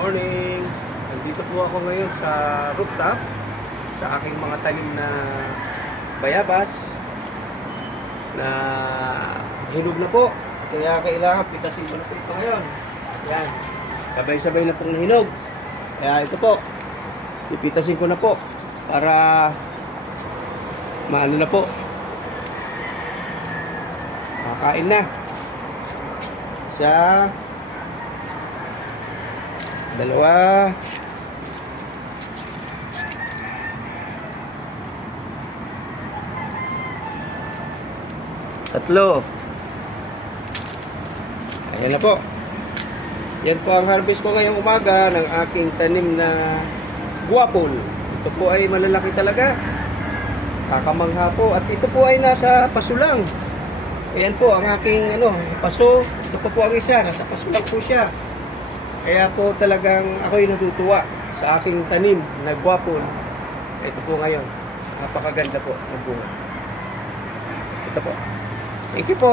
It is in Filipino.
morning! Nandito po ako ngayon sa rooftop sa aking mga tanim na bayabas na hinog na po. Kaya kailangan pitasin ko na po ito ngayon. Yan. Sabay-sabay na pong nahinog. Kaya ito po. Pipitasin ko na po para maano na po. Makain na. Isa. Dalawa. Tatlo. Ayan na po. Yan po ang harvest ko ngayong umaga ng aking tanim na guwapol. Ito po ay malalaki talaga. Kakamangha po. At ito po ay nasa paso lang. Ayan po ang aking paso. Ito po ang isa. Nasa paso lang po siya. Kaya po talagang ako'y natutuwa sa aking tanim na guwapol. Ito po ngayon. Napakaganda po ng bunga. Ito po. Thank you po.